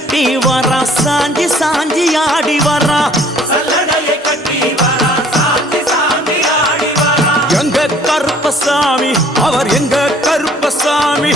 கட்டி வரா சாஞ்சி சாஞ்சி ஆடி வரா சல்லடையை கட்டி வரா சாஞ்சி சாஞ்சி ஆடி வரா எங்க கருப்பசாமி அவர் எங்க கருப்பசாமி